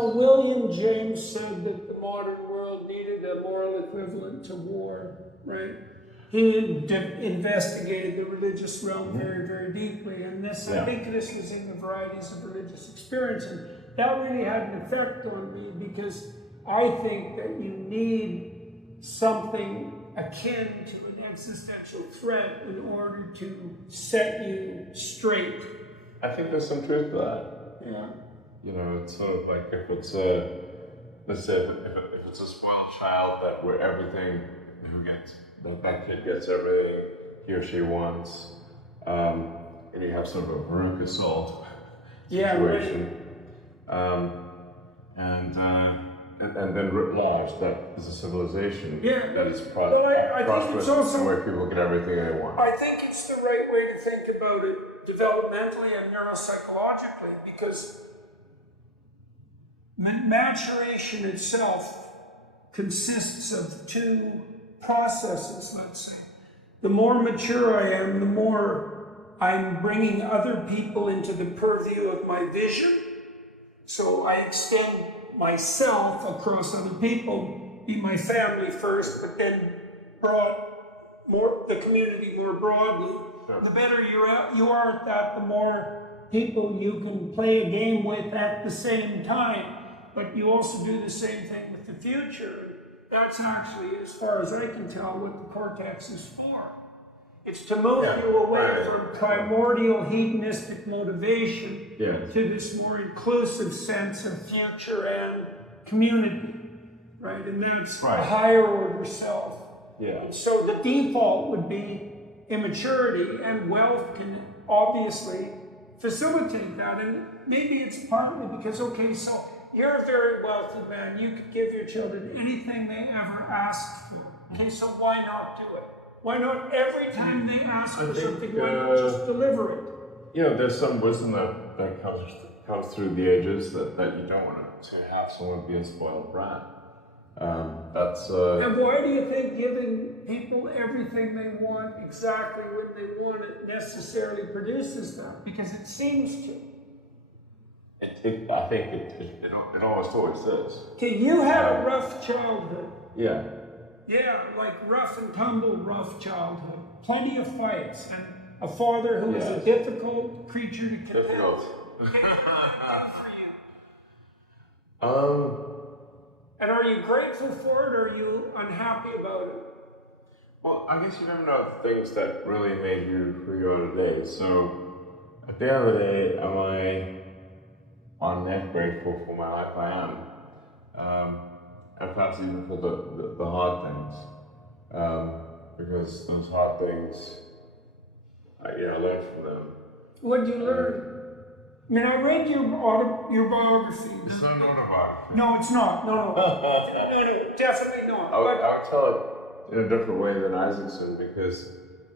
know, William James said that the modern world needed a moral equivalent to war, right? He investigated the religious realm very, very deeply, and this, I think this was in the varieties of religious experience, and that really had an effect on me, because I think that you need something akin to an existential threat in order to set you straight. I think there's some truth to that. Yeah. You know, it's sort of like if it's a, let's say if it's a spoiled child that where everything, who gets, that kid gets everything he or she wants, and you have sort of a Veruca Salt situation. Right. And then writ large, that is a civilization that is prosperous also, where people get everything they want. I think it's the right way to think about it developmentally and neuropsychologically, because maturation itself consists of two processes, let's say. The more mature I am, the more I'm bringing other people into the purview of my vision. So I extend myself across other people, be my family first, but then the community more broadly. Sure. The better you are at that, the more people you can play a game with at the same time. But you also do the same thing with the future. That's actually, as far as I can tell, what the cortex is for. It's to move you away from primordial hedonistic motivation to this more inclusive sense of future and community, right? And that's a higher order self. Yeah. And so the default would be immaturity, and wealth can obviously facilitate that. And maybe it's partly because, okay, so you're a very wealthy man, you could give your children anything they ever asked for. Okay, so why not do it? Why not every time they ask for something, why not just deliver it? You know, there's some wisdom that comes through the ages that you don't want to have someone be a spoiled brat. And why do you think giving people everything they want exactly when they want it necessarily produces that? Because it seems to. I think it almost always is. Okay, you had a rough childhood. Yeah. Yeah, like rough and tumble, rough childhood. Plenty of fights, and a father who was a difficult creature to content. Difficult. Okay, good for you. And are you grateful for it, or are you unhappy about it? Well, I guess you never know the things that really made you who you are today. So, at the end of the day, am I on net grateful for my life? I am. And perhaps even for the hard things. Because those hard things, I learned from them. What did you learn? I mean, I read your biography. It's not an autobiography. No, it's not. No, definitely not. I would tell it in a different way than Isaacson, because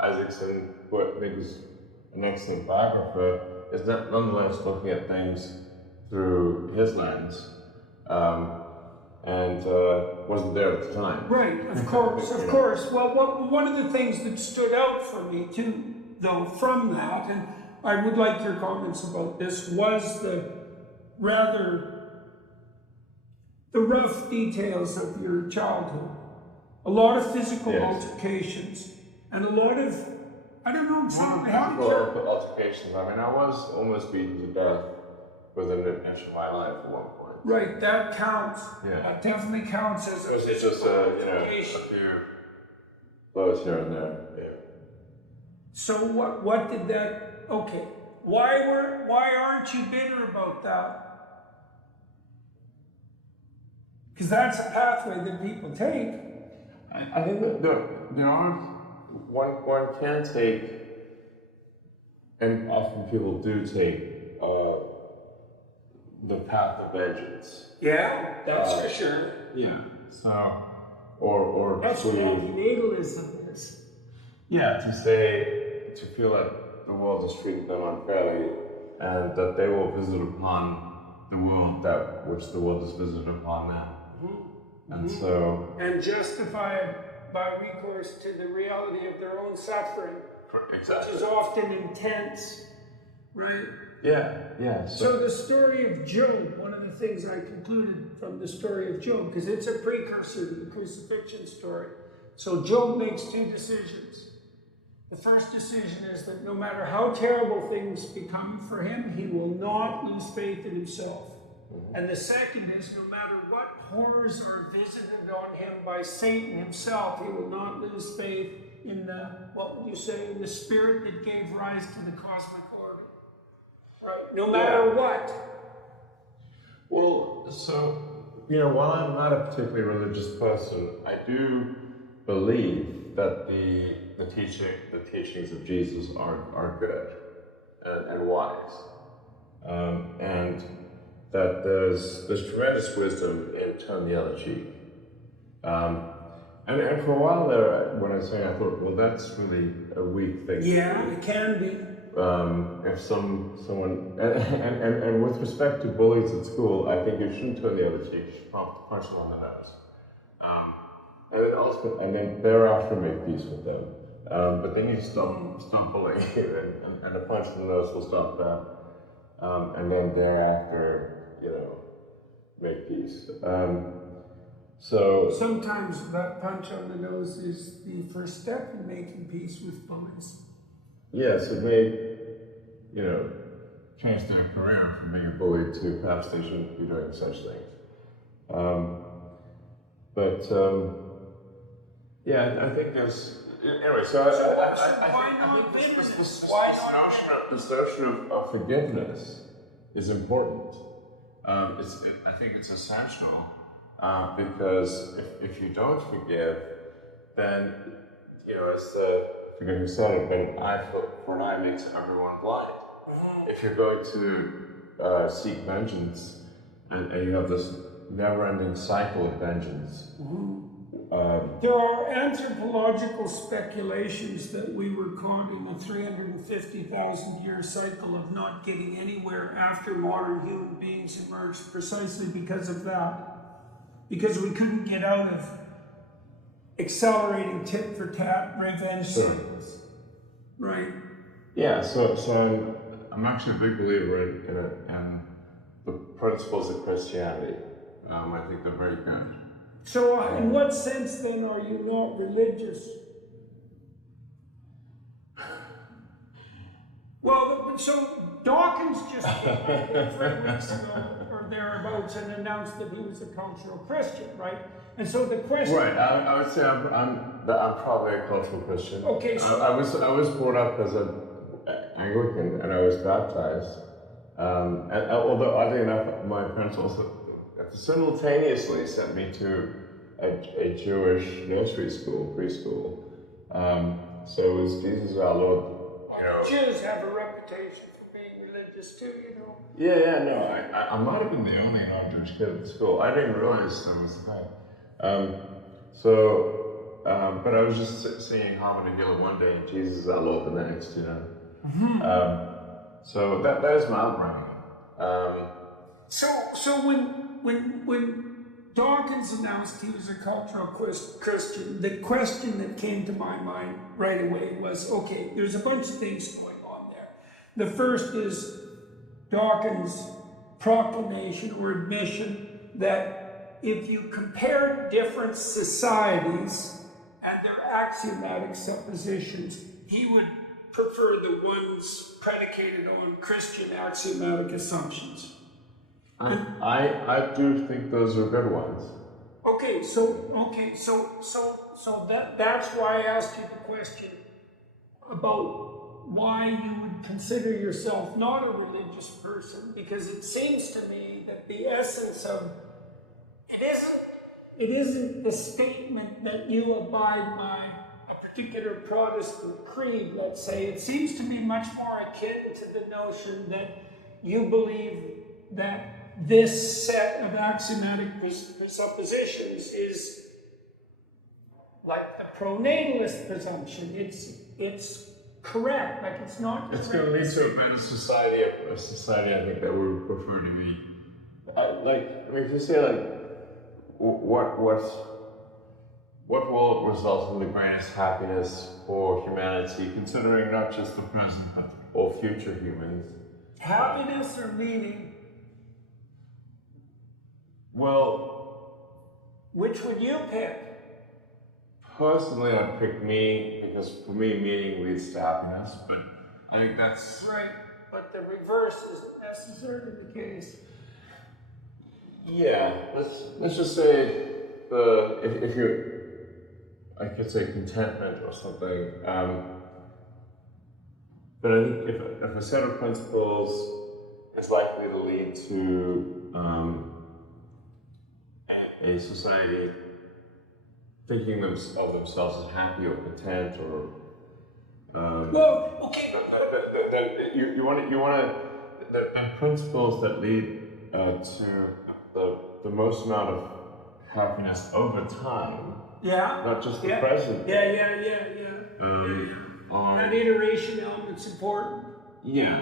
Isaacson, who I think is an excellent biographer, is nonetheless looking at things through his lens, and wasn't there at the time. Right, of course, of course. Well, one of the things that stood out for me too, though, from that, and I would like your comments about this, was the rough details of your childhood. A lot of physical altercations, and a lot of, I don't know exactly how to altercations. I mean, I was almost beaten to death within an inch of my life at one point. Right, that counts. Yeah. That definitely counts as a physical just a few blows here and there. Yeah. So what did that? Okay, why aren't you bitter about that? Because that's a pathway that people take. I think that there are one can take, and often people do take, the path of vengeance. Yeah, that's for sure. Yeah. So, or that's what legalism is. Yeah, to feel that the world has treated them unfairly, and that they will visit upon the world that which the world has visited upon them. Mm-hmm. And so, and justify it by recourse to the reality of their own suffering, exactly. which is often intense, right? Yeah. So the story of Job, one of the things I concluded from the story of Job, because it's a precursor to the crucifixion story. So Job makes two decisions. The first decision is that no matter how terrible things become for him, he will not lose faith in himself. And the second is no matter what horrors are visited on him by Satan himself, he will not lose faith in in the spirit that gave rise to the cosmic order. Right? No matter what. Well, so, while I'm not a particularly religious person, I do believe that the teachings of Jesus are good and wise. And that there's tremendous wisdom in turn the other cheek. And for a while there, when I was saying, I thought, well, that's really a weak thing. Yeah, it can be. If someone and with respect to bullies at school, I think you shouldn't turn the other cheek. You should punch them on the nose. And then thereafter make peace with them. But then you stop bullying, and a punch in the nose will stop that. And then thereafter, make peace. So sometimes that punch on the nose is the first step in making peace with bullies. Yes, it may, change their career from being a bully to perhaps they shouldn't be doing such things. I think there's anyway. So I think this notion of forgiveness is important. I think it's essential because if you don't forgive, then as I forget who said it, but an eye for an eye makes everyone blind. If you're going to seek vengeance and you have this never-ending cycle of vengeance. There are anthropological speculations that we were caught in a 350,000 year cycle of not getting anywhere after modern human beings emerged precisely because of that. Because we couldn't get out of accelerating tit-for-tat revenge cycles. Right? Yeah, so I'm actually a big believer in the principles of Christianity. I think they're very good. So in what sense then are you not religious? Well, so Dawkins just came out 3 weeks ago or thereabouts and announced that he was a cultural Christian, right? And so the question... Right, I would say I'm probably a cultural Christian. Okay, so... I was brought up as an Anglican and I was baptized. And although oddly enough, my parents also simultaneously sent me to a Jewish nursery school, preschool. So it was Jesus our Lord. Jews have a reputation for being religious too, I might have been the only non-Jewish kid at school. I didn't realize that was the thing. But I was just singing Harmony Gila one day and Jesus is our Lord the next, So that is my upbringing. So when Dawkins announced he was a cultural Christian, the question that came to my mind right away was, okay, there's a bunch of things going on there. The first is Dawkins' proclamation or admission that if you compare different societies and their axiomatic suppositions, he would prefer the ones predicated on Christian axiomatic assumptions. I do think those are good ones. So that's why I asked you the question about why you would consider yourself not a religious person, because it seems to me that the essence of it isn't the statement that you abide by a particular Protestant creed, let's say. It seems to be much more akin to the notion that you believe that this set of axiomatic presuppositions is like the pronatalist presumption. It's correct, like it's not correct. It's going to lead to a better society, a society I think that we would prefer to be. If you say what will result in the greatest happiness for humanity, considering not just the present but all future humans. Happiness or meaning? Well, Which would you pick? personally, I'd pick me because for me, meaning leads to happiness. But I think that's Right, but the reverse is necessarily the case. yeah. Let's just say if you, I could say contentment or something. But I think if a set of principles is likely to lead to a society thinking of themselves as happy or content or Well, okay. then you want to the principles that lead to the most amount of happiness over time, Yeah. not just the Yeah. present. Yeah. Are That iteration element's important. yeah,